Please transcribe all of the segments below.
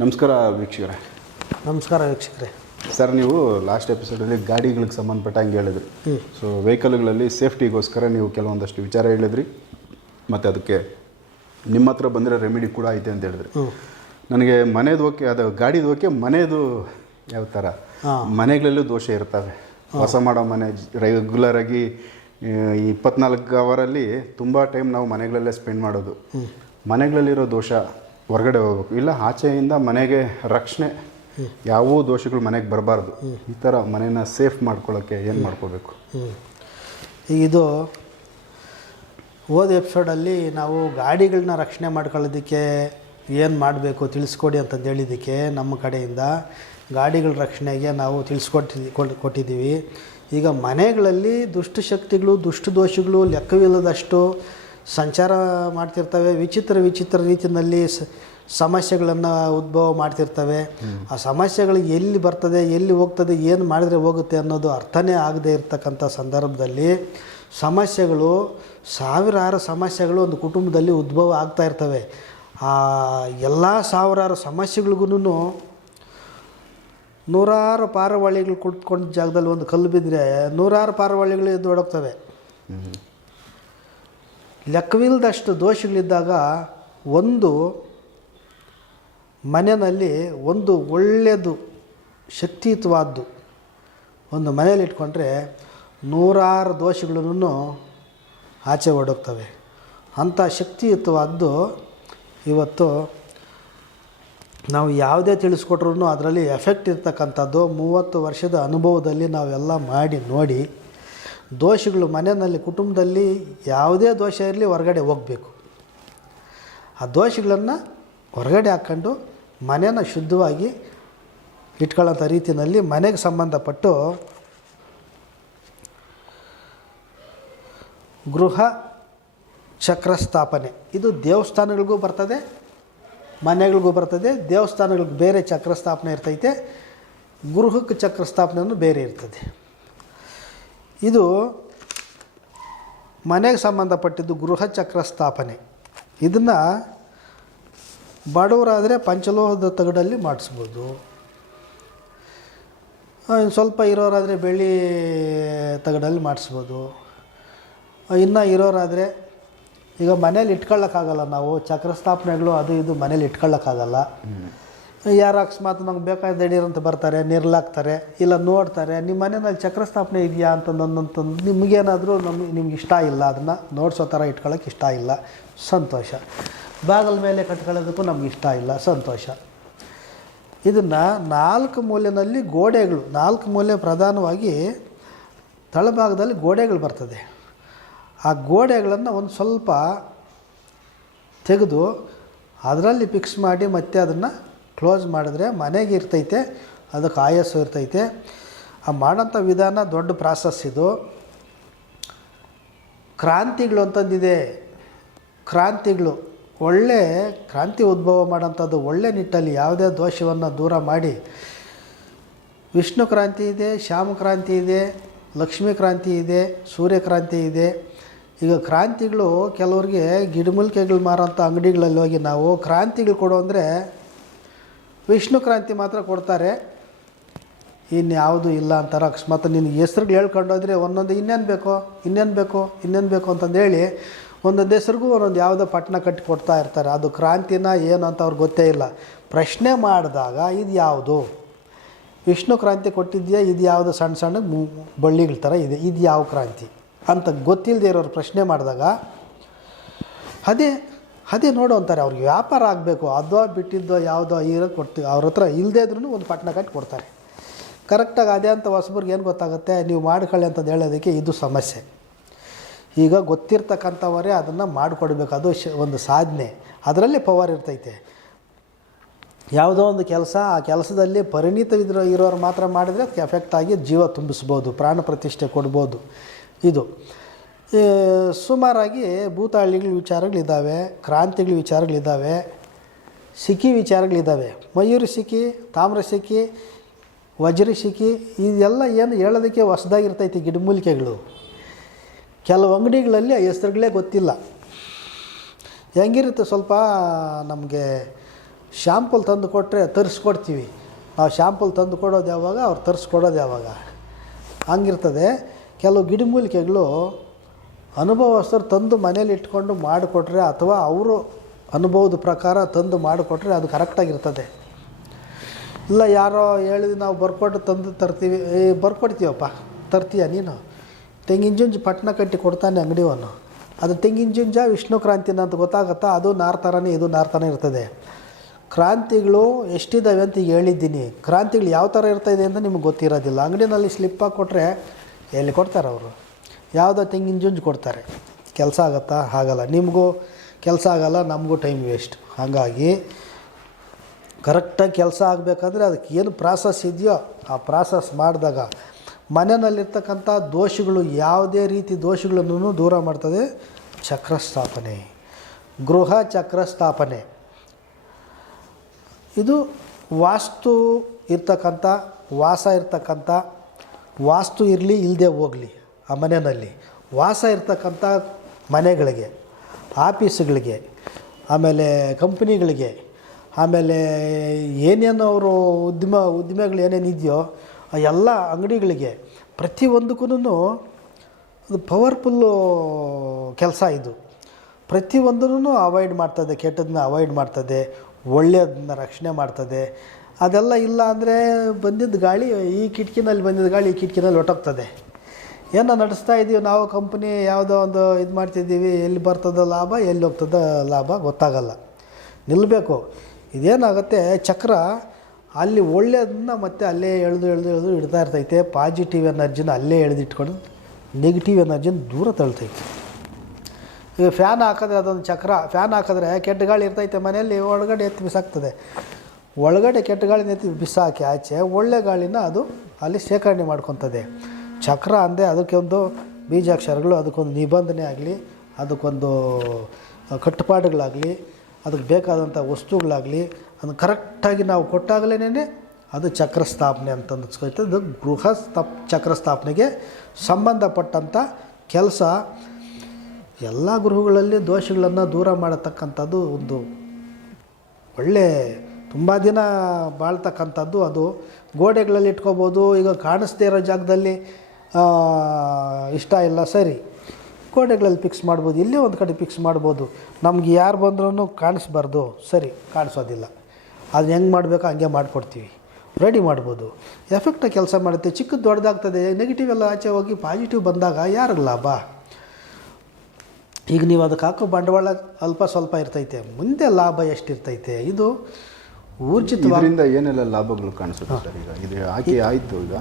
ನಮಸ್ಕಾರ ವೀಕ್ಷಕರೇ. ನಮಸ್ಕಾರ ವೀಕ್ಷಕರೇ. ಸರ್ ನೀವು ಲಾಸ್ಟ್ ಎಪಿಸೋಡಲ್ಲಿ ಗಾಡಿಗಳಿಗೆ ಸಂಬಂಧಪಟ್ಟಂಗೆ ಹೇಳಿದ್ರಿ. ಸೊ ವೆಹಿಕಲ್ಗಳಲ್ಲಿ ಸೇಫ್ಟಿಗೋಸ್ಕರ ನೀವು ಕೆಲವೊಂದಷ್ಟು ವಿಚಾರ ಹೇಳಿದ್ರಿ. ಮತ್ತು ಅದಕ್ಕೆ ನಿಮ್ಮ ಹತ್ರ ಬಂದಿರೋ ರೆಮಿಡಿ ಕೂಡ ಐತೆ ಅಂತ ಹೇಳಿದ್ರಿ. ನನಗೆ ಮನೆದು ಓಕೆ ಅದು ಗಾಡಿದು ಓಕೆ ಮನೆಯದು ಯಾವ ಥರ? ಮನೆಗಳಲ್ಲೂ ದೋಷ ಇರ್ತವೆ. ಹೊಸ ಮಾಡೋ ಮನೆ ರೆಗ್ಯುಲರ್ ಆಗಿ ಇಪ್ಪತ್ನಾಲ್ಕು ಅವರಲ್ಲಿ ತುಂಬ ಟೈಮ್ ನಾವು ಮನೆಗಳಲ್ಲೇ ಸ್ಪೆಂಡ್ ಮಾಡೋದು. ಮನೆಗಳಲ್ಲಿರೋ ದೋಷ ಹೊರಗಡೆ ಹೋಗ್ಬೇಕು. ಇಲ್ಲ, ಆಚೆಯಿಂದ ಮನೆಗೆ ರಕ್ಷಣೆ. ಯಾವ ದೋಷಗಳು ಮನೆಗೆ ಬರಬಾರ್ದು. ಈ ಥರ ಮನೇನ ಸೇಫ್ ಮಾಡ್ಕೊಳ್ಳೋಕ್ಕೆ ಏನು ಮಾಡ್ಕೋಬೇಕು? ಇದು ಹೋದ ಎಪಿಸೋಡಲ್ಲಿ ನಾವು ಗಾಡಿಗಳನ್ನ ರಕ್ಷಣೆ ಮಾಡ್ಕೊಳ್ಳೋದಕ್ಕೆ ಏನು ಮಾಡಬೇಕು ತಿಳಿಸ್ಕೊಡಿ ಅಂತಂದು ಹೇಳಿದ್ದಕ್ಕೆ ನಮ್ಮ ಕಡೆಯಿಂದ ಗಾಡಿಗಳ ರಕ್ಷಣೆಗೆ ನಾವು ತಿಳಿಸ್ಕೊಟ್ಟಿದ್ವಿ ಕೊಟ್ಟಿದ್ದೀವಿ. ಈಗ ಮನೆಗಳಲ್ಲಿ ದುಷ್ಟಶಕ್ತಿಗಳು ದುಷ್ಟ ದೋಷಗಳು ಲೆಕ್ಕವಿಲ್ಲದಷ್ಟು ಸಂಚಾರ ಮಾಡ್ತಿರ್ತವೆ. ವಿಚಿತ್ರ ವಿಚಿತ್ರ ರೀತಿಯಲ್ಲಿ ಸ ಸಮಸ್ಯೆಗಳನ್ನು ಉದ್ಭವ ಮಾಡ್ತಿರ್ತವೆ. ಆ ಸಮಸ್ಯೆಗಳು ಎಲ್ಲಿ ಬರ್ತದೆ ಎಲ್ಲಿ ಹೋಗ್ತದೆ ಏನು ಮಾಡಿದರೆ ಹೋಗುತ್ತೆ ಅನ್ನೋದು ಅರ್ಥನೇ ಆಗದೆ ಇರತಕ್ಕಂಥ ಸಂದರ್ಭದಲ್ಲಿ ಸಮಸ್ಯೆಗಳು ಸಾವಿರಾರು ಸಮಸ್ಯೆಗಳು ಒಂದು ಕುಟುಂಬದಲ್ಲಿ ಉದ್ಭವ ಆಗ್ತಾ ಇರ್ತವೆ. ಆ ಎಲ್ಲ ಸಾವಿರಾರು ಸಮಸ್ಯೆಗಳಿಗೂ ನೂರಾರು ಪಾರವಾಳಿಗಳು ಕುತ್ಕೊಂಡ ಜಾಗದಲ್ಲಿ ಒಂದು ಕಲ್ಲು ಬಿದ್ದರೆ ನೂರಾರು ಪಾರವಾಳಿಗಳು ಎದ್ದು ಹೊಡೋಗ್ತವೆ ಲೆಕ್ಕವಿಲ್ಲದಷ್ಟು ದೋಷಗಳಿದ್ದಾಗ ಒಂದು ಮನೆಯಲ್ಲಿ ಒಂದು ಒಳ್ಳೆಯದು, ಶಕ್ತಿಯುತವಾದ್ದು. ಒಂದು ಮನೇಲಿ ಇಟ್ಕೊಂಡ್ರೆ ನೂರಾರು ದೋಷಗಳನ್ನು ಆಚೆ ಹೊಡೋಗ್ತವೆ ಅಂಥ ಶಕ್ತಿಯುತವಾದ್ದು ಇವತ್ತು ನಾವು ಯಾವುದೇ ತಿಳಿಸ್ಕೊಟ್ರು ಅದರಲ್ಲಿ ಎಫೆಕ್ಟ್ ಇರ್ತಕ್ಕಂಥದ್ದು ಮೂವತ್ತು ವರ್ಷದ ಅನುಭವದಲ್ಲಿ ನಾವೆಲ್ಲ ಮಾಡಿ, ನೋಡಿ ದೋಷಗಳು ಮನೆಯಲ್ಲಿ, ಕುಟುಂಬದಲ್ಲಿ ಯಾವುದೇ ದೋಷ ಇರಲಿ ಹೊರಗಡೆ ಹೋಗಬೇಕು. ಆ ದೋಷಗಳನ್ನು ಹೊರಗಡೆ ಹಾಕ್ಕೊಂಡು ಮನೆನ ಶುದ್ಧವಾಗಿ ಇಟ್ಕೊಳ್ಳೋಂಥ ರೀತಿಯಲ್ಲಿ ಮನೆಗೆ ಸಂಬಂಧಪಟ್ಟು ಗೃಹ ಚಕ್ರ ಸ್ಥಾಪನೆ. ಇದು ದೇವಸ್ಥಾನಗಳಿಗೂ ಬರ್ತದೆ, ಮನೆಗಳಿಗೂ ಬರ್ತದೆ, ದೇವಸ್ಥಾನಗಳಿಗೆ ಬೇರೆ ಚಕ್ರ ಸ್ಥಾಪನೆ ಇರ್ತೈತೆ, ಗೃಹಕ್ಕೆ ಚಕ್ರ ಸ್ಥಾಪನೆಯೂ ಬೇರೆ ಇರ್ತದೆ. ಇದು ಮನೆಗೆ ಸಂಬಂಧಪಟ್ಟಿದ್ದು ಗೃಹ ಚಕ್ರ ಸ್ಥಾಪನೆ. ಇದನ್ನು ಬಡವರಾದರೆ ಪಂಚಲೋಹದ ತಗಡಲ್ಲಿ ಮಾಡಿಸ್ಬೋದು. ಸ್ವಲ್ಪ ಇರೋರಾದರೆ ಬೆಳ್ಳಿ ತಗಡಲ್ಲಿ ಮಾಡಿಸ್ಬೋದು. ಇನ್ನು ಇರೋರಾದರೆ ಈಗ ಮನೇಲಿ ಇಟ್ಕೊಳ್ಳೋಕ್ಕಾಗಲ್ಲ ನಾವು ಚಕ್ರ ಸ್ಥಾಪನೆಗಳು ಅದು ಇದು ಮನೇಲಿ ಇಟ್ಕೊಳ್ಳೋಕ್ಕಾಗಲ್ಲ. ಯಾರು ಅಕಸ್ಮಾತ್ ನಮ್ಗೆ ಬೇಕಾದ ಅಂತ ಬರ್ತಾರೆ ನಿರ್ಲಾಕ್ತಾರೆ ಇಲ್ಲ ನೋಡ್ತಾರೆ ನಿಮ್ಮ ಮನೆಯಲ್ಲಿ ಚಕ್ರ ಸ್ಥಾಪನೆ ಇದೆಯಾ ಅಂತಂದಂತಂದು ನಿಮಗೇನಾದರೂ ನಮ್ಗೆ ನಿಮ್ಗೆ ಇಷ್ಟ ಇಲ್ಲ ಅದನ್ನು ನೋಡ್ಸೋ ಥರ ಇಟ್ಕೊಳ್ಳೋಕೆ ಇಷ್ಟ ಇಲ್ಲ. ಸಂತೋಷ. ಬಾಗಲ ಮೇಲೆ ಕಟ್ಕೊಳ್ಳೋದಕ್ಕೂ ನಮ್ಗೆ ಇಷ್ಟ ಇಲ್ಲ, ಸಂತೋಷ. ಇದನ್ನು ನಾಲ್ಕು ಮೂಲೆಯಲ್ಲಿ ಗೋಡೆಗಳು, ನಾಲ್ಕು ಮೂಲೆ ಪ್ರಧಾನವಾಗಿ ತಳಭಾಗದಲ್ಲಿ ಗೋಡೆಗಳು ಬರ್ತದೆ. ಆ ಗೋಡೆಗಳನ್ನು ಒಂದು ಸ್ವಲ್ಪ ತೆಗೆದು ಅದರಲ್ಲಿ ಫಿಕ್ಸ್ ಮಾಡಿ ಮತ್ತೆ ಅದನ್ನು ಕ್ಲೋಸ್ ಮಾಡಿದ್ರೆ ಮನೆಗೆ ಇರ್ತೈತೆ, ಅದಕ್ಕೆ ಆಯಸ್ಸು ಇರ್ತೈತೆ. ಆ ಮಾಡೋಂಥ ವಿಧಾನ ದೊಡ್ಡ ಪ್ರಾಸೆಸ್ ಇದು. ಕ್ರಾಂತಿಗಳು ಅಂತಂದಿದೆ. ಕ್ರಾಂತಿಗಳು. ಒಳ್ಳೆ ಕ್ರಾಂತಿ ಉದ್ಭವ ಮಾಡೋಂಥದ್ದು ಒಳ್ಳೆ ನಿಟ್ಟಲ್ಲಿ ಯಾವುದೇ ದೋಷವನ್ನು ದೂರ ಮಾಡಿ. ವಿಷ್ಣು ಕ್ರಾಂತಿ ಇದೆ, ಶ್ಯಾಮ ಕ್ರಾಂತಿ ಇದೆ, ಲಕ್ಷ್ಮೀ ಕ್ರಾಂತಿ ಇದೆ ಸೂರ್ಯಕ್ರಾಂತಿ ಇದೆ. ಈಗ ಕ್ರಾಂತಿಗಳು ಕೆಲವ್ರಿಗೆ ಗಿಡಮೂಲಿಕೆಗಳು ಮಾರೋಂಥ ಅಂಗಡಿಗಳಲ್ಲಿ ಹೋಗಿ ನಾವು ಕ್ರಾಂತಿಗಳು ಕೊಡು ಅಂದರೆ ವಿಷ್ಣು ಕ್ರಾಂತಿ ಮಾತ್ರ ಕೊಡ್ತಾರೆ. ಇನ್ಯಾವುದು ಇಲ್ಲ ಅಂತಾರೆ. ಅಕಸ್ಮಾತ್ ನಿನಗೆ ಹೆಸ್ರುಗಳು ಹೇಳ್ಕೊಂಡೋದ್ರೆ ಒಂದೊಂದು ಇನ್ನೇನು ಬೇಕೋ ಇನ್ನೇನು ಬೇಕೋ, ಇನ್ನೇನು ಬೇಕು ಅಂತಂದೇಳಿ ಒಂದೊಂದು ಹೆಸ್ರಿಗೂ ಒಂದೊಂದು ಯಾವುದೋ ಪಟ್ಟಣ ಕಟ್ಟಿ ಕೊಡ್ತಾ ಇರ್ತಾರೆ. ಅದು ಕ್ರಾಂತಿನ ಏನು ಅಂತ ಅವ್ರಿಗೆ ಗೊತ್ತೇ ಇಲ್ಲ. ಪ್ರಶ್ನೆ ಮಾಡಿದಾಗ ಇದು ಯಾವುದು? ವಿಷ್ಣು ಕ್ರಾಂತಿ ಕೊಟ್ಟಿದೆಯಾ? ಇದು ಯಾವುದು ಸಣ್ಣ ಸಣ್ಣ ಬಳ್ಳಿಗಳ ಥರ ಇದೆ. ಇದು ಯಾವ ಕ್ರಾಂತಿ? ಅಂತ ಗೊತ್ತಿಲ್ಲದೆ ಇರೋರು ಪ್ರಶ್ನೆ ಮಾಡಿದಾಗ, ಅದೇ ಅದೇ ನೋಡು ಅಂತಾರೆ. ಅವ್ರಿಗೆ ವ್ಯಾಪಾರ ಆಗಬೇಕು. ಅದೋ ಬಿಟ್ಟಿದ್ದೋ ಯಾವುದೋ ಇರೋ ಕೊಡ್ತೀವಿ ಅವ್ರ ಹತ್ರ ಇಲ್ಲದೇ ಇದ್ರೂ ಒಂದು ಪಟ್ಟಣ ಕಟ್ಟಿ ಕೊಡ್ತಾರೆ. ಕರೆಕ್ಟಾಗಿ ಅದೇ ಅಂತ ಹೊಸಬ್ರಿಗೆ ಏನು ಗೊತ್ತಾಗುತ್ತೆ? ನೀವು ಮಾಡ್ಕೊಳ್ಳಿ ಅಂತಂದು ಹೇಳೋದಕ್ಕೆ ಇದು ಸಮಸ್ಯೆ. ಈಗ ಗೊತ್ತಿರ್ತಕ್ಕಂಥವರೇ ಅದನ್ನು ಮಾಡಿಕೊಡ್ಬೇಕು ಅದು ಶ ಒಂದು ಸಾಧನೆ. ಅದರಲ್ಲಿ ಪವರ್ ಇರ್ತೈತೆ. ಯಾವುದೋ ಒಂದು ಕೆಲಸ, ಆ ಕೆಲಸದಲ್ಲಿ ಪರಿಣಿತ ಇದ್ರ, ಇರೋರು ಮಾತ್ರ ಮಾಡಿದರೆ ಅದಕ್ಕೆ ಎಫೆಕ್ಟ್ ಆಗಿ ಜೀವ ತುಂಬಿಸ್ಬೋದು, ಪ್ರಾಣ ಪ್ರತಿಷ್ಠೆ ಕೊಡ್ಬೋದು. ಇದು. ಸುಮಾರಾಗಿ ಭೂತಾಳಿಗಳ ವಿಚಾರಗಳಿದ್ದಾವೆ, ಕ್ರಾಂತಿಗಳ ವಿಚಾರಗಳಿದ್ದಾವೆ, ಸಿಕ್ಕಿ ವಿಚಾರಗಳಿದ್ದಾವೆ. ಮಯೂರಿ ಸಿಕ್ಕಿ, ತಾಮ್ರ ಸಿಕ್ಕಿ, ವಜ್ರ ಸಿಕ್ಕಿ, ಇದೆಲ್ಲ ಏನು ಹೇಳೋದಕ್ಕೆ ಹೊಸದಾಗಿರ್ತೈತಿ ಗಿಡಮೂಲಿಕೆಗಳು. ಕೆಲವು ಅಂಗಡಿಗಳಲ್ಲಿ ಆ ಹೆಸ್ರುಗಳೇ ಗೊತ್ತಿಲ್ಲ. ಹೆಂಗಿರುತ್ತೆ ಸ್ವಲ್ಪ ನಮಗೆ ಶ್ಯಾಂಪಲ್ ತಂದು ಕೊಟ್ಟರೆ ತರಿಸ್ಕೊಡ್ತೀವಿ. ನಾವು ಶ್ಯಾಂಪಲ್ ತಂದು ಕೊಡೋದು ಯಾವಾಗ, ಅವ್ರು ತರಿಸ್ಕೊಡೋದು ಯಾವಾಗ. ಹಂಗಿರ್ತದೆ. ಕೆಲವು ಗಿಡಮೂಲಿಕೆಗಳು ಅನುಭವಸ್ಥರು ತಂದು ಮನೇಲಿ ಇಟ್ಕೊಂಡು ಮಾಡಿಕೊಟ್ರೆ ಅಥವಾ ಅವರು ಅನುಭವದ ಪ್ರಕಾರ ತಂದು ಮಾಡಿಕೊಟ್ರೆ ಅದು ಕರೆಕ್ಟಾಗಿರ್ತದೆ. ಇಲ್ಲ, ಯಾರೋ ಹೇಳಿದ್ರೆ ನಾವು ಬರ್ಕೊಟ್ಟು ತಂದು ತರ್ತೀವಿ. ಬರ್ಕೊಡ್ತೀವಪ್ಪ. ತರ್ತೀಯ ನೀನು? ತೆಂಗಿನ ಜುಂಜು ಪಟ್ಟಣ ಕಟ್ಟಿ ಕೊಡ್ತಾನೆ ಅಂಗಡಿವನು ಅದು ತೆಂಗಿನ ಜುಂಜ, ವಿಷ್ಣು ಕ್ರಾಂತಿನ ಅಂತ ಗೊತ್ತಾಗುತ್ತಾ, ಅದು ನಾರ್ ಥರನೇ ಇದು ನಾರ್ ಥರ ಇರ್ತದೆ. ಕ್ರಾಂತಿಗಳು ಎಷ್ಟಿದ್ದಾವೆ ಅಂತ ಹೇಳಿದ್ದೀನಿ. ಕ್ರಾಂತಿಗಳು ಯಾವ ಥರ ಇರ್ತದೆ ಅಂತ ನಿಮ್ಗೆ ಗೊತ್ತಿರೋದಿಲ್ಲ. ಅಂಗಡಿನಲ್ಲಿ ಸ್ಲಿಪ್ಪಾಗಿ ಕೊಟ್ಟರೆ ಎಲ್ಲಿ ಕೊಡ್ತಾರೆ ಅವರು? ಯಾವುದೋ ತೆಂಗಿನ ಜುಂಜು ಕೊಡ್ತಾರೆ. ಕೆಲಸ ಆಗುತ್ತಾ? ಆಗಲ್ಲ. ನಿಮಗೂ ಕೆಲಸ ಆಗಲ್ಲ, ನಮಗೂ ಟೈಮ್ ವೇಸ್ಟ್ ಹಾಗಾಗಿ ಕರೆಕ್ಟಾಗಿ ಕೆಲಸ ಆಗಬೇಕಂದ್ರೆ ಅದಕ್ಕೆ ಏನು ಪ್ರಾಸೆಸ್ ಇದೆಯೋ ಆ ಪ್ರಾಸೆಸ್ ಮಾಡಿದಾಗ ಮನೆಯಲ್ಲಿರ್ತಕ್ಕಂಥ ದೋಷಗಳು ಯಾವುದೇ ರೀತಿ ದೋಷಗಳನ್ನು ದೂರ ಮಾಡ್ತದೆ. ಚಕ್ರ ಸ್ಥಾಪನೆ ಗೃಹ ಚಕ್ರ ಸ್ಥಾಪನೆ ಇದು ವಾಸ್ತು ಇರ್ತಕ್ಕಂಥ, ವಾಸ ಇರ್ತಕ್ಕಂಥ, ವಾಸ್ತು ಇರಲಿ ಇಲ್ಲದೆ ಹೋಗಲಿ, ಆ ಮನೆಯಲ್ಲಿ. ವಾಸ ಇರ್ತಕ್ಕಂಥ ಮನೆಗಳಿಗೆ, ಆಫೀಸ್ಗಳಿಗೆ, ಆಮೇಲೆ ಕಂಪ್ನಿಗಳಿಗೆ, ಆಮೇಲೆ ಏನೇನು ಅವರು ಉದ್ಯಮ, ಉದ್ಯಮಗಳು ಏನೇನು ಇದೆಯೋ ಆ ಎಲ್ಲ ಅಂಗಡಿಗಳಿಗೆ ಪ್ರತಿಯೊಂದಕ್ಕೂ ಅದು ಪವರ್ಫುಲ್ಲು ಕೆಲಸ ಇದು. ಪ್ರತಿಯೊಂದನ್ನು ಅವಾಯ್ಡ್ ಮಾಡ್ತದೆ ಕೆಟ್ಟದನ್ನ ಅವಾಯ್ಡ್ ಮಾಡ್ತದೆ ಒಳ್ಳೆಯದನ್ನ ರಕ್ಷಣೆ ಮಾಡ್ತದೆ. ಅದೆಲ್ಲ ಇಲ್ಲ ಅಂದರೆ ಬಂದಿದ್ದ ಗಾಳಿ ಈ ಕಿಟಕಿನಲ್ಲಿ ಬಂದಿದ್ದ ಗಾಳಿ ಈ ಕಿಟಕಿನಲ್ಲಿ ಹೊಟ್ಟೋಗ್ತದೆ ಏನೋ ನಡೆಸ್ತಾ ಇದ್ದೀವಿ ನಾವು ಕಂಪ್ನಿ ಯಾವುದೋ ಒಂದು ಇದು ಮಾಡ್ತಿದ್ದೀವಿ, ಎಲ್ಲಿ ಬರ್ತದ ಲಾಭ, ಎಲ್ಲಿ ಹೋಗ್ತದೋ ಲಾಭ ಗೊತ್ತಾಗಲ್ಲ. ನಿಲ್ಲಬೇಕು ಇದೇನಾಗುತ್ತೆ, ಚಕ್ರ ಅಲ್ಲಿ ಒಳ್ಳೆಯದನ್ನ ಮತ್ತೆ ಅಲ್ಲೇ ಎಳೆದು ಎಳೆದು ಎಳೆದು ಇಡ್ತಾ ಇರ್ತೈತೆ. ಪಾಸಿಟಿವ್ ಎನರ್ಜಿನ ಅಲ್ಲೇ ಎಳೆದಿಟ್ಕೊಂಡು ನೆಗೆಟಿವ್ ಎನರ್ಜಿನ ದೂರ ತಳ್ತೈತೆ. ಈಗ ಫ್ಯಾನ್ ಹಾಕಿದ್ರೆ ಅದೊಂದು ಚಕ್ರ. ಫ್ಯಾನ್ ಹಾಕಿದ್ರೆ ಕೆಟ್ಟ ಗಾಳಿ ಇರ್ತೈತೆ ಮನೆಯಲ್ಲಿ, ಒಳಗಡೆ ಎತ್ತಿ ಬಿಸಾಕ್ತದೆ. ಒಳಗಡೆ ಕೆಟ್ಟ ಗಾಳಿನ ಎತ್ತಿ ಬಿಸಾಕಿ ಆಚೆ ಒಳ್ಳೆ ಗಾಳಿನ ಅದು ಅಲ್ಲಿ ಶೇಖರಣೆ ಮಾಡ್ಕೊತದೆ. ಚಕ್ರ ಅಂದೆ ಅದಕ್ಕೆ ಒಂದು ಬೀಜಾಕ್ಷರಗಳು, ಅದಕ್ಕೊಂದು ನಿಬಂಧನೆ ಆಗಲಿ, ಅದಕ್ಕೊಂದು ಕಟ್ಟುಪಾಡುಗಳಾಗಲಿ, ಅದಕ್ಕೆ ಬೇಕಾದಂಥ ವಸ್ತುಗಳಾಗಲಿ ಅದನ್ನು ಕರೆಕ್ಟಾಗಿ ನಾವು ಕೊಟ್ಟಾಗಲೇ ಅದು ಚಕ್ರ ಸ್ಥಾಪನೆ ಅಂತ ಅನ್ನಿಸ್ಕೊಳ್ತದೆ ಇದು ಗೃಹ ಸ್ಥಾಪ್ ಚಕ್ರ ಸ್ಥಾಪನೆಗೆ ಸಂಬಂಧಪಟ್ಟಂಥ ಕೆಲಸ. ಎಲ್ಲ ಗೃಹಗಳಲ್ಲಿ ದೋಷಗಳನ್ನು ದೂರ ಮಾಡತಕ್ಕಂಥದ್ದು ಒಂದು ಒಳ್ಳೆ ತುಂಬ ದಿನ ಬಾಳ್ತಕ್ಕಂಥದ್ದು ಅದು. ಗೋಡೆಗಳಲ್ಲಿ ಇಟ್ಕೋಬೋದು, ಈಗ ಕಾಣಿಸ್ದೇ ಇರೋ ಜಾಗದಲ್ಲಿ ಇಷ್ಟ ಇಲ್ಲ, ಸರಿ. ಗೋಡೆಗಳಲ್ಲಿ ಫಿಕ್ಸ್ ಮಾಡ್ಬೋದು, ಇಲ್ಲೇ ಒಂದು ಕಡೆ ಫಿಕ್ಸ್ ಮಾಡ್ಬೋದು. ನಮ್ಗೆ ಯಾರು ಬಂದ್ರೂ ಕಾಣಿಸ್ಬಾರ್ದು, ಸರಿ, ಕಾಣಿಸೋದಿಲ್ಲ. ಅದನ್ನ ಹೆಂಗೆ ಮಾಡಬೇಕು ಹಂಗೆ ಮಾಡಿಕೊಡ್ತೀವಿ. ರೆಡಿ ಮಾಡ್ಬೋದು. ಎಫೆಕ್ಟಾಗಿ ಕೆಲಸ ಮಾಡುತ್ತೆ ಚಿಕ್ಕದು ದೊಡ್ಡದಾಗ್ತದೆ ನೆಗೆಟಿವ್ ಎಲ್ಲ ಆಚೆ ಹೋಗಿ ಪಾಸಿಟಿವ್ ಬಂದಾಗ ಯಾರಿಗೆ ಲಾಭ? ಈಗ ನೀವು ಅದಕ್ಕೆ ಹಾಕೋ ಬಂಡವಾಳ ಅಲ್ಪ ಸ್ವಲ್ಪ ಇರ್ತೈತೆ ಮುಂದೆ ಲಾಭ ಎಷ್ಟಿರ್ತೈತೆ? ಇದು ಊರ್ಜಿತವಾಗಿ ಇದರಿಂದ ಏನೆಲ್ಲ ಲಾಭಗಳು ಕಾಣಿಸುತ್ತೆ ಸರ್ ಈಗ? ಇದು ಹಾಕಿ ಆಯಿತು ಈಗ.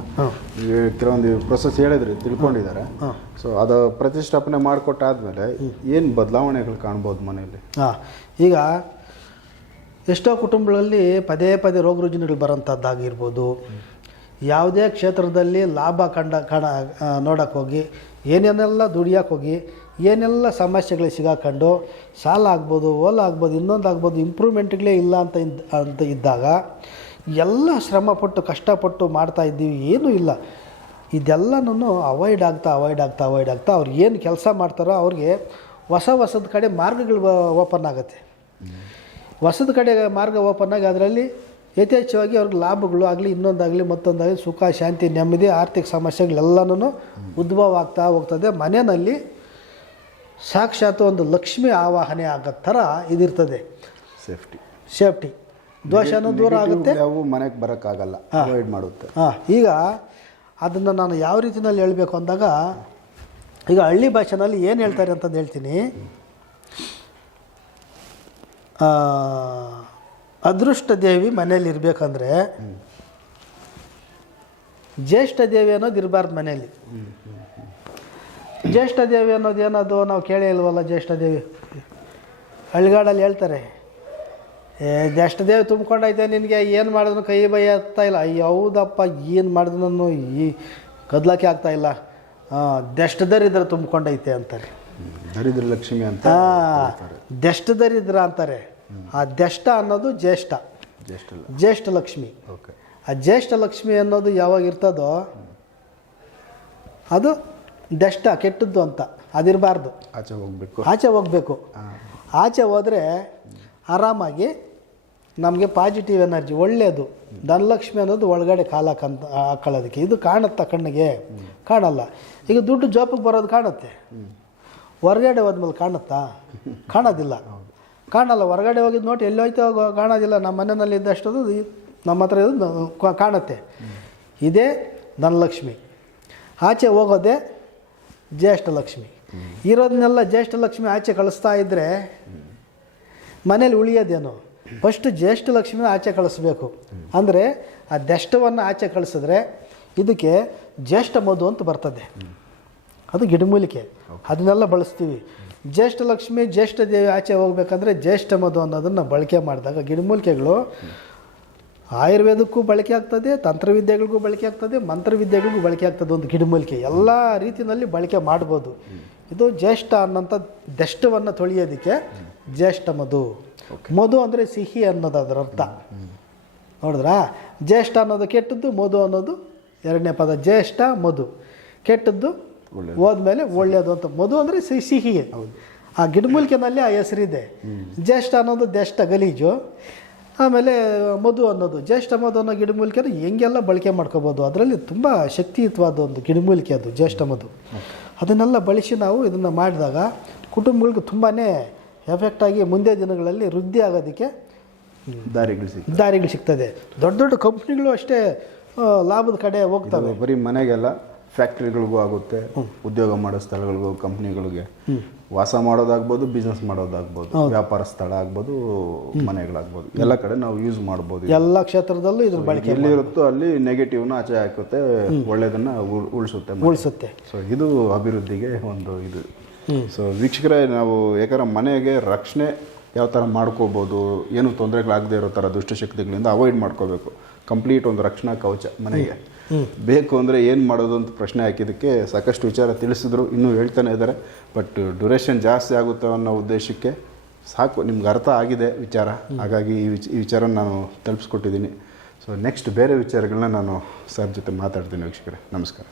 ಕೆಲವೊಂದು ಪ್ರೊಸೆಸ್ ಹೇಳಿದ್ರಿ ತಿಳ್ಕೊಂಡಿದ್ದಾರೆ. ಸೊ ಅದು ಪ್ರತಿಷ್ಠಾಪನೆ ಮಾಡಿಕೊಟ್ಟಾದ್ಮೇಲೆ ಏನು ಬದಲಾವಣೆಗಳು ಕಾಣ್ಬೋದು ಮನೆಯಲ್ಲಿ? ಹಾಂ. ಈಗ ಎಷ್ಟೋ ಕುಟುಂಬಗಳಲ್ಲಿ ಪದೇ ಪದೇ ರೋಗ ರುಜಿನಗಳು ಬರೋಂಥದ್ದಾಗಿರ್ಬೋದು ಯಾವುದೇ ಕ್ಷೇತ್ರದಲ್ಲಿ ಲಾಭ ಕಂಡ, ಕಾಣ ನೋಡೋಕೆ ಹೋಗಿ, ಏನೇನೆಲ್ಲ ದುಡಿಯೋಕೆ ಹೋಗಿ, ಏನೆಲ್ಲ ಸಮಸ್ಯೆಗಳಿಗೆ ಸಿಗಾಕೊಂಡು ಸಾಲ ಆಗ್ಬೋದು, ಓಲ ಆಗ್ಬೋದು, ಇನ್ನೊಂದು ಆಗ್ಬೋದು, ಇಂಪ್ರೂವ್ಮೆಂಟ್ಗಳೇ ಇಲ್ಲ ಅಂತ ಅಂತ ಇದ್ದಾಗ ಎಲ್ಲ ಶ್ರಮಪಟ್ಟು ಕಷ್ಟಪಟ್ಟು ಮಾಡ್ತಾ ಇದ್ದೀವಿ, ಏನೂ ಇಲ್ಲ. ಇದೆಲ್ಲನೂ ಅವಾಯ್ಡ್ ಆಗ್ತಾ ಅವಾಯ್ಡ್ ಆಗ್ತಾ ಅವಾಯ್ಡ್ ಆಗ್ತಾ ಅವ್ರು ಏನು ಕೆಲಸ ಮಾಡ್ತಾರೋ ಅವ್ರಿಗೆ ಹೊಸ ಹೊಸದ ಕಡೆ ಮಾರ್ಗಗಳು ಓಪನ್ ಆಗುತ್ತೆ. ಹೊಸದ ಕಡೆ ಮಾರ್ಗ ಓಪನ್ ಆಗಿ ಅದರಲ್ಲಿ ಯಥೇಚ್ಛವಾಗಿ ಅವ್ರಿಗೆ ಲಾಭಗಳು ಆಗಲಿ ಇನ್ನೊಂದಾಗಲಿ ಮತ್ತೊಂದಾಗಲಿ ಸುಖ ಶಾಂತಿ ನೆಮ್ಮದಿ ಆರ್ಥಿಕ ಸಮಸ್ಯೆಗಳೆಲ್ಲನೂ ಉದ್ಭವ ಆಗ್ತಾ ಹೋಗ್ತದೆ. ಮನೆಯಲ್ಲಿ ಸಾಕ್ಷಾತ್ ಒಂದು ಲಕ್ಷ್ಮಿ ಆವಾಹನೆ ಆಗೋ ಥರ ಇದಿರ್ತದೆ. ಸೇಫ್ಟಿ ಸೇಫ್ಟಿ ದೋಷನೂ ದೂರ ಆಗುತ್ತೆ. ಅವು ಮನೆಗೆ ಬರೋಕ್ಕಾಗಲ್ಲ ಅವಾಯ್ಡ್ ಮಾಡುತ್ತೆ. ಹಾಂ ಈಗ ಅದನ್ನು ನಾನು ಯಾವ ರೀತಿಯಲ್ಲಿ ಹೇಳಬೇಕು ಅಂದಾಗ ಈಗ ಹಳ್ಳಿ ಭಾಷೆನಲ್ಲಿ ಏನು ಹೇಳ್ತಾರೆ ಅಂತಂದು ಹೇಳ್ತೀನಿ. ಅದೃಷ್ಟ ದೇವಿ ಮನೇಲಿ ಇರಬೇಕಂದ್ರೆ ಜ್ಯೇಷ್ಠ ದೇವಿ ಅನ್ನೋದು ಇರಬಾರ್ದು ಮನೆಯಲ್ಲಿ ಜ್ಯೇಷ್ಠ ದೇವಿ ಅನ್ನೋದು ಏನದು ನಾವು ಕೇಳೇ ಇಲ್ವಲ್ಲ ಜ್ಯೇಷ್ಠ ದೇವಿ? ಹಳ್ಳಿಗಾಡಲ್ಲಿ ಹೇಳ್ತಾರೆ, ಏ, ಜ್ಯೇಷ್ಠ ದೇವಿ ತುಂಬ್ಕೊಂಡೈತೆ ನಿನಗೆ, ಏನು ಮಾಡಿದ್ರು ಕೈ ಬೈ ಆಗ್ತಾ ಇಲ್ಲ. ಯಾವುದಪ್ಪ ಏನು ಮಾಡಿದ್ರು ಈ ಕದ್ಲಾಕೆ ಆಗ್ತಾ ಇಲ್ಲ. ಹಾಂ ದೆಷ್ಟ ದರಿದ್ರ ತುಂಬ್ಕೊಂಡೈತೆ ಅಂತಾರೆ. ದರಿದ್ರ ಲಕ್ಷ್ಮಿ ಅಂತ ದಷ್ಟ ದರಿದ್ರ ಅಂತಾರೆ. ಆ ದಷ್ಟ ಅನ್ನೋದು ಜ್ಯೇಷ್ಠ. ಜ್ಯೇಷ್ಠ ಲಕ್ಷ್ಮಿ. ಓಕೆ. ಆ ಜ್ಯೇಷ್ಠ ಲಕ್ಷ್ಮಿ ಅನ್ನೋದು ಯಾವಾಗ ಇರ್ತದೋ ಅದು ದಷ್ಟ ಕೆಟ್ಟದ್ದು ಅಂತ. ಅದಿರಬಾರ್ದು. ಆಚೆ ಹೋಗಬೇಕು. ಆಚೆ ಹೋಗಬೇಕು. ಆಚೆ ಹೋದರೆ ಆರಾಮಾಗಿ ನಮಗೆ ಪಾಸಿಟಿವ್ ಎನರ್ಜಿ ಒಳ್ಳೆಯದು ಧನಲಕ್ಷ್ಮಿ ಅನ್ನೋದು ಒಳಗಡೆ ಕಾಲ ಕಂತ ಹಾಕೊಳ್ಳೋದಕ್ಕೆ ಇದು ಕಾಣುತ್ತಾ ಕಣ್ಣಿಗೆ. ಕಾಣಲ್ಲ. ಈಗ ದುಡ್ಡು ಜೋಪಕ್ಕೆ ಬರೋದು ಕಾಣುತ್ತೆ. ಹೊರಗಡೆ ಹೋದ್ಮೇಲೆ ಕಾಣುತ್ತಾ? ಕಾಣೋದಿಲ್ಲ. ಕಾಣಲ್ಲ, ಹೊರಗಡೆ ಹೋಗಿದ್ದು ನೋಡಿ ಎಲ್ಲಿ ಹೋಯ್ತೋ ಕಾಣೋದಿಲ್ಲ. ನಮ್ಮ ಮನೆಯಲ್ಲಿ ಇದ್ದಷ್ಟು ನಮ್ಮ ಹತ್ರ ಇದು ಕಾಣುತ್ತೆ. ಇದೇ ಧನಲಕ್ಷ್ಮಿ ಆಚೆ ಹೋಗೋದೇ ಜ್ಯೇಷ್ಠ ಲಕ್ಷ್ಮಿ. ಇರೋದನ್ನೆಲ್ಲ ಜ್ಯೇಷ್ಠ ಲಕ್ಷ್ಮಿ ಆಚೆ ಕಳಿಸ್ತಾ ಇದ್ದರೆ ಮನೇಲಿ ಉಳಿಯೋದೇನು? ಫಸ್ಟ್ ಜ್ಯೇಷ್ಠ ಲಕ್ಷ್ಮಿನ ಆಚೆ ಕಳಿಸ್ಬೇಕು. ಅಂದರೆ ಆ ದಷ್ಟವನ್ನು ಆಚೆ ಕಳಿಸಿದ್ರೆ ಇದಕ್ಕೆ ಜ್ಯೇಷ್ಠ ಮಧು ಅಂತ ಬರ್ತದೆ. ಅದು ಗಿಡಮೂಲಿಕೆ ಅದನ್ನೆಲ್ಲ ಬಳಸ್ತೀವಿ. ಜ್ಯೇಷ್ಠ ಲಕ್ಷ್ಮಿ ಜ್ಯೇಷ್ಠ ದೇವಿ ಆಚೆ ಹೋಗ್ಬೇಕಂದ್ರೆ ಜ್ಯೇಷ್ಠ ಮಧು ಅನ್ನೋದನ್ನು ಬಳಕೆ ಮಾಡಿದಾಗ ಗಿಡಮೂಲಿಕೆಗಳು ಆಯುರ್ವೇದಕ್ಕೂ ಬಳಕೆ ಆಗ್ತದೆ ತಂತ್ರವಿದ್ಯೆಗಳಿಗೂ ಬಳಕೆ ಆಗ್ತದೆ ಮಂತ್ರವಿದ್ಯೆಗಳಿಗೂ ಬಳಕೆ ಆಗ್ತದೆ ಒಂದು ಗಿಡಮೂಲಿಕೆ ಎಲ್ಲ ರೀತಿಯಲ್ಲಿ ಬಳಕೆ ಮಾಡ್ಬೋದು. ಇದು ಜ್ಯೇಷ್ಠ ಅನ್ನೋಂಥ ದಷ್ಟವನ್ನು ತೊಳೆಯೋದಕ್ಕೆ ಜ್ಯೇಷ್ಠ ಮಧು. ಮಧು ಅಂದರೆ ಸಿಹಿ ಅನ್ನೋದು ಅದರ ಅರ್ಥ. ನೋಡಿದ್ರಾ? ಜ್ಯೇಷ್ಠ ಅನ್ನೋದು ಕೆಟ್ಟದ್ದು ಮಧು ಅನ್ನೋದು ಎರಡನೇ ಪದ. ಜ್ಯೇಷ್ಠ ಮಧು. ಕೆಟ್ಟದ್ದು ಹೋದ್ಮೇಲೆ ಒಳ್ಳೆಯದು ಅಂತ. ಮಧು ಅಂದರೆ ಸಿಹಿ ಸಿಹಿ ಆ ಗಿಡಮೂಲಿಕೆನಲ್ಲಿ ಆ ಹೆಸರಿದೆ. ಜ್ಯೇಷ್ಠ ಅನ್ನೋದು ಜ್ಯೇಷ್ಠ ಗಲೀಜು. ಆಮೇಲೆ ಮಧು ಅನ್ನೋದು. ಜ್ಯೇಷ್ಠ ಮಧು ಅನ್ನೋ ಗಿಡಮೂಲಿಕೆ ಹೆಂಗೆಲ್ಲ ಬಳಕೆ ಮಾಡ್ಕೋಬೋದು? ಅದರಲ್ಲಿ ತುಂಬ ಶಕ್ತಿಯುತವಾದ ಒಂದು ಗಿಡಮೂಲಿಕೆ ಅದು ಜ್ಯೇಷ್ಠ ಮಧು. ಅದನ್ನೆಲ್ಲ ಬಳಸಿ ನಾವು ಇದನ್ನು ಮಾಡಿದಾಗ ಕುಟುಂಬಗಳಿಗೆ ತುಂಬಾ ಎಫೆಕ್ಟಾಗಿ ಮುಂದೆ ದಿನಗಳಲ್ಲಿ ವೃದ್ಧಿ ಆಗೋದಕ್ಕೆ ದಾರಿಗಳು ದಾರಿಗಳು ಸಿಗ್ತದೆ. ದೊಡ್ಡ ದೊಡ್ಡ ಕಂಪ್ನಿಗಳು ಅಷ್ಟೇ ಲಾಭದ ಕಡೆ ಹೋಗ್ತವೆ. ಬರೀ ಮನೆಗೆಲ್ಲ ಫ್ಯಾಕ್ಟ್ರಿಗಳಿಗೂ ಆಗುತ್ತೆ ಉದ್ಯೋಗ ಮಾಡೋ ಸ್ಥಳಗಳಿಗೂ ಕಂಪ್ನಿಗಳಿಗೆ. ವಾಸ ಮಾಡೋದಾಗ್ಬೋದು ಬಿಸ್ನೆಸ್ ಮಾಡೋದಾಗ್ಬೋದು ವ್ಯಾಪಾರ ಸ್ಥಳ ಆಗ್ಬೋದು ಮನೆಗಳಾಗ್ಬೋದು. ಎಲ್ಲ ಕಡೆ ನಾವು ಯೂಸ್ ಮಾಡ್ಬೋದು. ಎಲ್ಲ ಕ್ಷೇತ್ರದಲ್ಲೂ ಇದ್ರ ಬಳಕೆ ಎಲ್ಲಿರುತ್ತೋ ಅಲ್ಲಿ ನೆಗೆಟಿವ್ನ ಆಚೆ ಹಾಕುತ್ತೆ ಒಳ್ಳೇದನ್ನ ಉಳಿಸುತ್ತೆ ಉಳಿಸುತ್ತೆ. ಸೊ ಇದು ಅಭಿವೃದ್ಧಿಗೆ ಒಂದು ಇದು. ಸೊ ವೀಕ್ಷಕರೇ ನಾವು ಯಾಕಂದ್ರೆ ಮನೆಗೆ ರಕ್ಷಣೆ ಯಾವ ಥರ ಮಾಡ್ಕೋಬೋದು ಏನು ತೊಂದರೆಗಳಾಗದೇ ಇರೋ ಥರ ದುಷ್ಟಶಕ್ತಿಗಳಿಂದ ಅವಾಯ್ಡ್ ಮಾಡ್ಕೋಬೇಕು. ಕಂಪ್ಲೀಟ್ ಒಂದು ರಕ್ಷಣಾ ಕವಚ ಮನೆಗೆ. ಬೇಕು ಅಂದರೆ ಏನು ಮಾಡೋದು ಅಂತ ಪ್ರಶ್ನೆ ಹಾಕಿದ್ದಕ್ಕೆ ಸಾಕಷ್ಟು ವಿಚಾರ ತಿಳಿಸಿದ್ರು, ಇನ್ನೂ ಹೇಳ್ತಾನೆ ಇದ್ದಾರೆ. ಬಟ್ ಡ್ಯೂರೇಷನ್ ಜಾಸ್ತಿ ಆಗುತ್ತೆ ಅನ್ನೋ ಉದ್ದೇಶಕ್ಕೆ ಸಾಕು, ನಿಮ್ಗೆ ಅರ್ಥ ಆಗಿದೆ ವಿಚಾರ. ಹಾಗಾಗಿ ಈ ವಿಚ, ಈ ವಿಚಾರ ನಾನು ತಲುಪಿಸ್ಕೊಟ್ಟಿದ್ದೀನಿ. ಸೊ ನೆಕ್ಸ್ಟ್ ಬೇರೆ ವಿಚಾರಗಳನ್ನ ನಾನು ಸರ್ ಜೊತೆ ಮಾತಾಡ್ತೀನಿ ವೀಕ್ಷಕರೇ. ನಮಸ್ಕಾರ.